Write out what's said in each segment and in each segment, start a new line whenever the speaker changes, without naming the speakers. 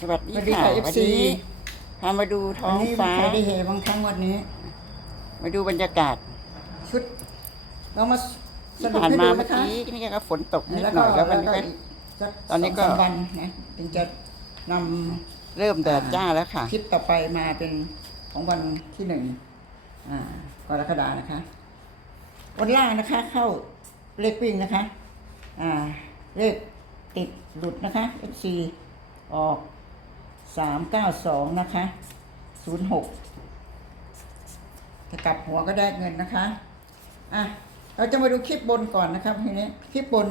สวัสดี
สวัสดี
ค่ะ
ค่ะ
วัน
FC
นี้พามาดูท้อง
วันนี้
ฟ้า
ใครได้เฮบางครั้งวันนี้
มาดูบรรยากาศ
ชุด เรามาส
ที่
รุป
ผ่าน
ให้
มา
ดู
เมื่อ
นะคะ
กี้นี่ก็ฝนตกนิด
แล้ว
หน่
ก็
อยแล้ววัน
แล้ว
นี้
ก็
ก็
อีกสัก
ตอนนี้ก็
สงสามวันนะถึงจะน
เริ่มแดดจ้าแล้วค่ะำ
คลิปต่อไปมาเป็นของวันที่หนึ่งอ่ากรกฎานะคะวันล่างนะคะ เข้าเลขวิ่งนะคะ อ่า เลขติดหลุดนะคะ FC ออก สามเก้าสองนะคะศูนย์หกถ้ากลับหัวก็ได้เงินนะคะอะเราจะมาดูคลิปบนก่อนนะครับทีนี้คลิปบน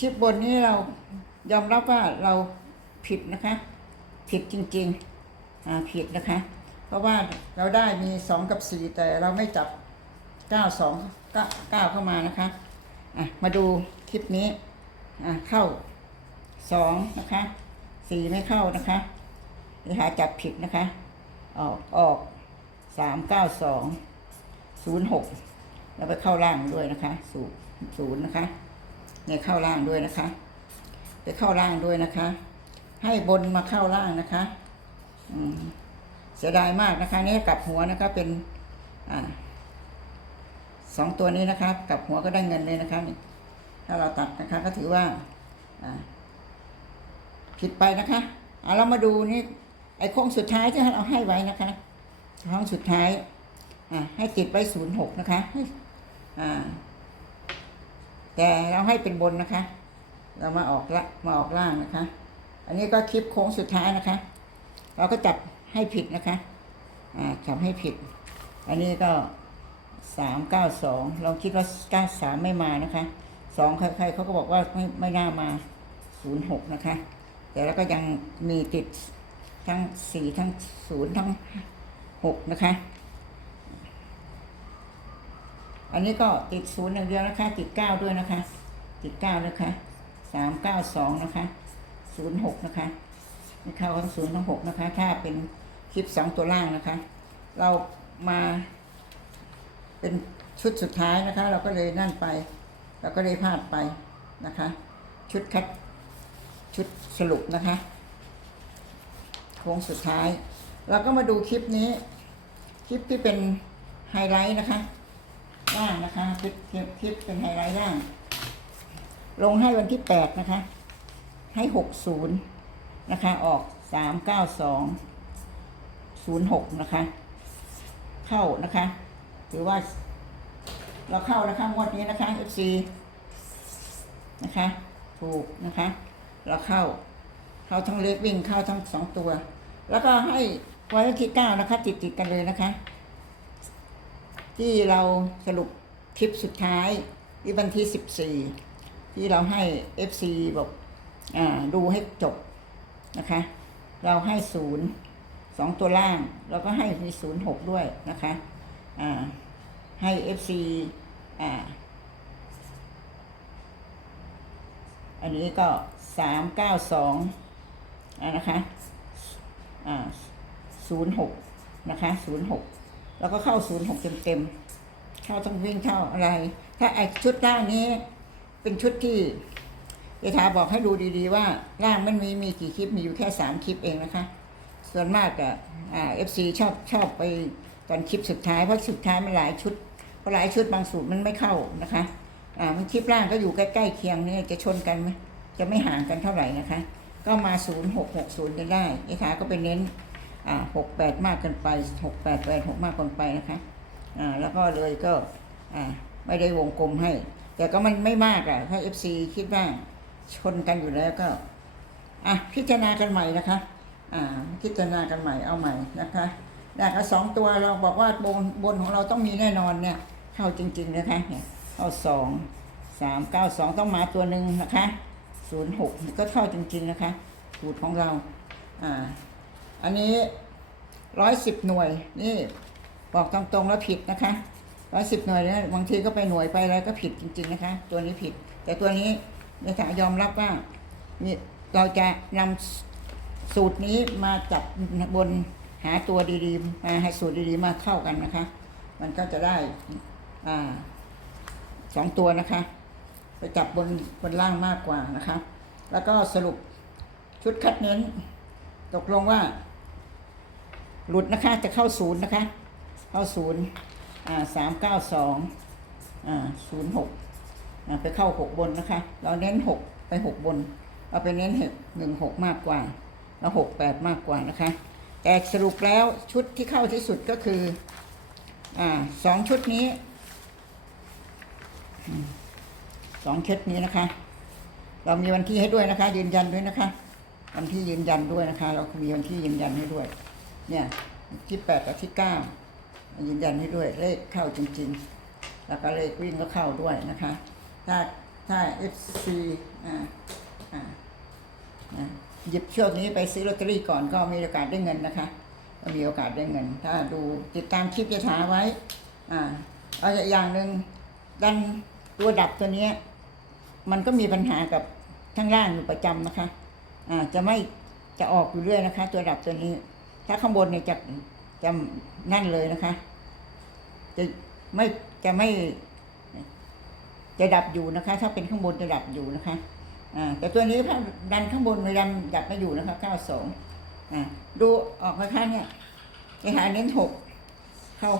คลิปบนนี้เรายอมรับว่าเราผิดนะคะ ผิดจริงๆอ่าผิดนะคะ เพราะว่าเราได้มีสองกับสี่แต่เราไม่จับเก้าสองเก้าเข้ามานะคะอะมาดูคลิปนี้อะเข้าสองนะคะสี่ไม่เข้านะคะ นี่หาจับผิดนะคะ ออกออกสามเก้าสองศูนย์หกแล้วไปเข้าล่างด้วยนะคะศูนย์ศูนย์นะคะเนี่ยเข้าล่างด้วยนะคะ ไปเข้าล่างด้วยนะคะ ให้บนมาเข้าล่างนะคะอืมเสียดายมากนะคะนี่กลับหัวนะคะเป็นอ่าสองตัวนี้นะคะกลับหัวก็ได้เงินเลยนะคะนี่ถ้าเราตัดนะคะก็ถือว่าอ่าผิดไปนะคะเอาเรามาดูนี่ อ้โค้งสุดท้ายที่เราให้ไว้นะคะโค้งสุดท้ายอ่าให้ติดไว้ศูนย์หกนะคะอ่าแต่เราให้เป็นบนนะคะ เรามาออกละมาออกล่างนะคะ อันนี้ก็คลิปโค้งสุดท้ายนะคะ เราก็จับให้ผิดนะคะอ่าจับให้ผิด อันนี้ก็สามเก้าสองเราคิดว่าเก้าสามไม่มานะคะสองใครๆเขาก็บอกว่าไม่ไม่น่ามาศูนย์หกนะคะ แต่แล้วก็ยังมีติด ทั้งสี่ทั้งศูนย์ทั้งหกนะคะ อันนี้ก็ติดศูนย์อย่างเดียวนะคะ ติดเก้าด้วยนะคะ ติดเก้านะคะสามเก้าสองนะคะศูนย์หกนะคะนี่เข้าทั้งศูนย์ทั้งหกนะคะ ถ้าเป็นคลิปสองตัวล่างนะคะ เรามาเป็นชุดสุดท้ายนะคะ เราก็เลยนั่นไป เราก็เลยพลาดไปนะคะ ชุดคัดชุดสรุปนะคะ โค้งสุดท้าย เราก็มาดูคลิปนี้ คลิปที่เป็นไฮไลท์นะคะล่างนะคะคลิปคลิปคลิปเป็นไฮไลท์ล่าง ลงให้วันที่แปดนะคะ ให้หกศูนย์นะคะ ออกสามเก้าสองศูนย์หกนะคะ เข้านะคะถือว่าเราเข้านะคะงวดนี้นะคะ FC นะคะ ถูกนะคะ เราเข้า เขาทั้งเล็กวิ่งเข้าทั้งสองตัว แล้วก็ให้วันที่เก้านะคะ ติดติดกันเลยนะคะ ที่เราสรุปคลิปสุดท้ายที่วันที่สิบสี่ที่เราให้ FC บอกอ่าดูให้จบนะคะ เราให้ศูนย์สองตัวล่าง แล้วก็ให้มีศูนย์หกด้วยนะคะอ่าให้ FC อ่าอันนี้ก็สามเก้าสอง นะคะอ่าศูนย์หกนะคะศูนย์หกแล้วก็เข้าศูนย์หกเต็มๆเข้าต้องวิ่งเข้าอะไร ถ้าไอชุดล่างนี้เป็นชุดที่เอทาบอกให้ดูดีๆว่าล่างมันมีมีกี่คลิปมีอยู่แค่สามคลิปเองนะคะ ส่วนมากอะอ่าเอฟซีชอบชอบไปตอนคลิปสุดท้ายเพราะสุดท้ายมันหลายชุดเพราะหลายชุดบางสูตรมันไม่เข้านะคะอ่ามันคลิปล่างก็อยู่ใกล้ๆเคียงเนี่ยจะชนกันไหมจะไม่ห่างกันเท่าไหร่นะคะ ก็มาศูนย์หกหกศูนย์กันได้เอทาก็ไปเน้นอ่าหกแปดมากเกินไปหกแปดแปดหกมากเกินไปนะคะอ่าแล้วก็เลยก็อ่าไม่ได้วงกลมให้ แต่ก็มันไม่มากอะถ้าเอฟซีคิดว่าชนกันอยู่แล้วก็อะพิจารณากันใหม่นะคะอ่าพิจารณากันใหม่เอาใหม่นะคะแต่ก็สองตัวเราบอกว่าบนบนของเราต้องมีแน่นอนเนี่ยเข้าจริงๆนะคะเนี่ยเข้าสองสามเก้าสองต้องมาตัวหนึ่งนะคะ ศูนย์หกก็เข้าจริง ๆ นะคะสูตรของเรา อ่า อันนี้ร้อยสิบหน่วย นี่บอกตรงๆแล้วผิดนะคะร้อยสิบหน่วยเนี่ยบางทีก็ไปหน่วยไปอะไรก็ผิดจริง ๆ นะคะ ตัวนี้ผิด แต่ตัวนี้ในฐานยอมรับว่ามีเราจะนำสูตรนี้มาจับบนหาตัวดีๆมาให้สูตรดีๆมาเข้ากันนะคะ มันก็จะได้อ่าสองตัวนะคะ ไปจับบนบนล่างมากกว่านะคะ แล้วก็สรุปชุดคัดเน้น ตกลงว่า หลุดนะคะจะเข้าศูนย์นะคะ เข้าศูนย์อ่าสามเก้าสองอ่าศูนย์หกอ่าไปเข้าหกบนนะคะ เราเน้นหกไปหกบน เราไปเน้นหกหนึ่งหกมากกว่าแล้วหกแปดมากกว่านะคะ แต่สรุปแล้วชุดที่เข้าที่สุดก็คืออ่าสองชุดนี้ สองชุดนี้นะคะ เรามีวันที่ให้ด้วยนะคะ ยืนยันด้วยนะคะ วันที่ยืนยันด้วยนะคะ เรามีวันที่ยืนยันให้ด้วย เนี่ยที่แปดกับที่เก้ายืนยันให้ด้วยเลขเข้าจริง ๆ แล้วก็เลขวิ่งก็เข้าด้วยนะคะ ถ้าถ้า FC อ่าอ่าอ่าหยิบช่วงนี้ไปซื้อลอตเตอรี่ก่อนก็มีโอกาสได้เงินนะคะก็มีโอกาสได้เงิน ถ้าดูติดตามคลิปยถาไว้ อ่า เอาอย่างหนึ่งดันตัวดับตัวเนี้ย มันก็มีปัญหากับข้างล่างอยู่ประจำนะคะ อ่าจะไม่จะออกอยู่เรื่อยนะคะ ตัวดับตัวนี้ ถ้าข้างบนเนี่ยจะจะนั่นเลยนะคะ จะไม่จะไม่ จะดับอยู่นะคะ ถ้าเป็นข้างบนจะดับอยู่นะคะอ่าแต่ตัวนี้ถ้าดันข้างบนเลยดันดับไม่อยู่นะคะเก้าสองอ่าดูออกนะคะเนี่ยไอหาเน้นหกเข้า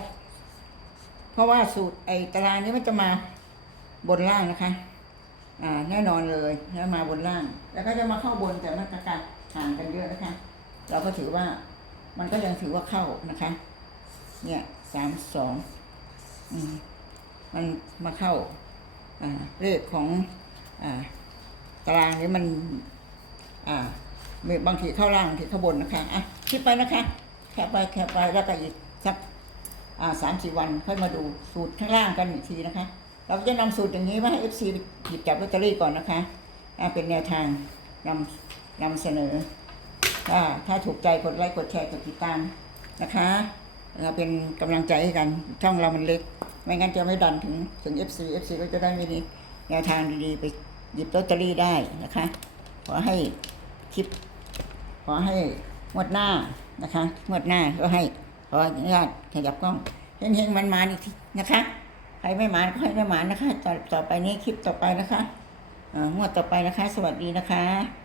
เพราะว่าสูตรไอตารางนี้มันจะมาบนล่างนะคะ อ่าแน่นอนเลยแล้วมาบนล่าง แล้วก็จะมาเข้าบนแต่มันกรกัดห่างกันเยอะนะคะ เราก็ถือว่ามันก็ยังถือว่าเข้านะคะ เนี่ยสามสองมันมาเข้าเลขของอตารางนี้มันมีบางทีเข้าล่างบางทีเข้าบนนะคะอะคิดไปนะคะแคปไปแคปไปแล้วก็อีกสักสามสี่วันค่อยมาดูสูตรข้างล่างกันอีกทีนะคะ เราจะนำสูตรอย่างนี้มาให้เอฟซีหยิบจับลอตเตอรี่ก่อนนะคะเป็นแนวทางนำนำเสนอถ้าถ้าถูกใจกดไลค์กดแชร์กดติดตามนะคะเราเป็นกำลังใจให้กันช่องเรามันเล็ก ไม่งั้นจะไม่ดันถึงถึง FC FC ก็จะได้ไม่มีแนวทางดีๆไปหยิบลอตเตอรี่ได้นะคะ ขอให้คลิป ขอให้งวดหน้านะคะงวดหน้าก็ให้ขออนุญาตขยับกล้องเฮงๆมันมาอีกทีนะคะ ครไม่หมานก็ให้ไม่หมานนะคะต่อต่อไปนี้คลิปต่อไปนะคะอ่องวดต่อไปนะคะ สวัสดีนะคะ